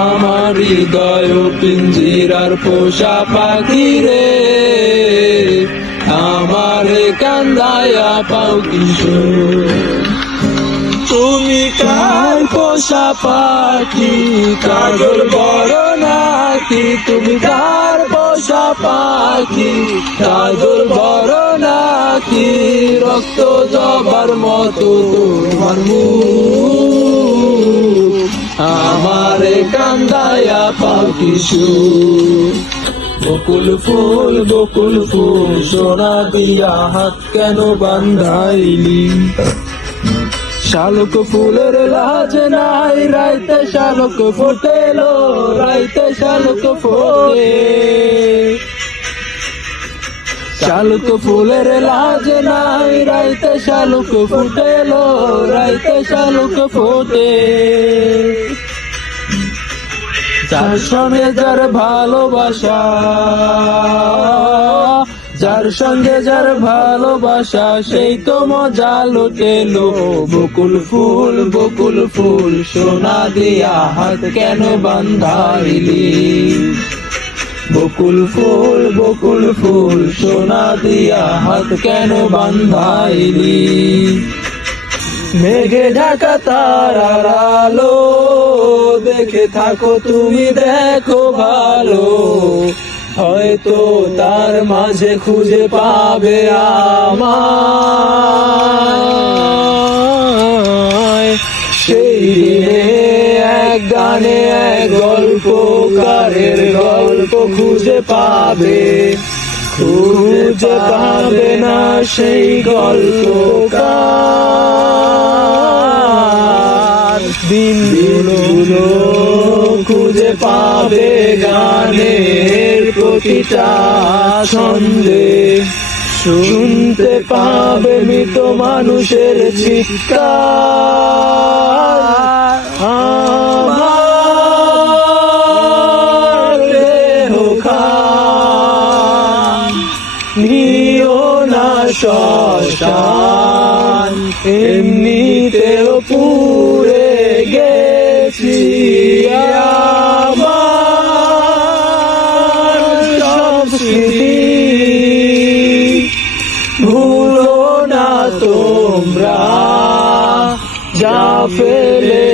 আমার হৃদয় পিঞ্জিরার পোষা পাখি রে, আমারে কান্দায়া পাও কিশোর। তুমি কার পোষা পাখি, কাজল বড় নাকি? তুমি কার পোষা পাখি, কাজল বড় নাকি? রক্ত জবার মতো তোমার মুখ, আমারে কান্দায়া পাও কিশোর। বকুল ফুল সোনা দিয়া হাত কেন বান্ধাইলি? শালুক ফুলের লাজ নাই, রাইতে শালুক ফোটেলো, রাইতে শালুক ফোটে। শালুক ফুলের লাজ নাই, রাইতে শালুক ফুটেলো, রাইতে শালুক ফোটে। যার সঙ্গে যার ভালোবাসা, যার সঙ্গে যার ভালোবাসা, সেই তো মজা লুটেলো। বকুল ফুল সোনা দিয়া হাত কেন বান্ধাইলি? বকুল ফুল সোনা দিয়া হাত কেন বান্ধাইলি? মেঘে ঢাকা তারার আলো, দেখে থাকো তুমি দেখো ভালো, হয়তো তার মাঝে খুঁজে পাবে আমায়। সেই দিনে এক গানে এক গল্পকারের গল্প খুঁজে পাবে, খুঁজে পাবে না সেই গল্পকার। দিনগুলো খুঁজে পাবে গানের প্রতিটা ছন্দে, শুনতে পাবে মৃত মানুষের চিৎকার। আমার দেহ খান নিও না শ্মশান, এমনিতেও পুড়ে গেছি আমার সব স্মৃতি। ভুলো না তোমরা যা ফেলে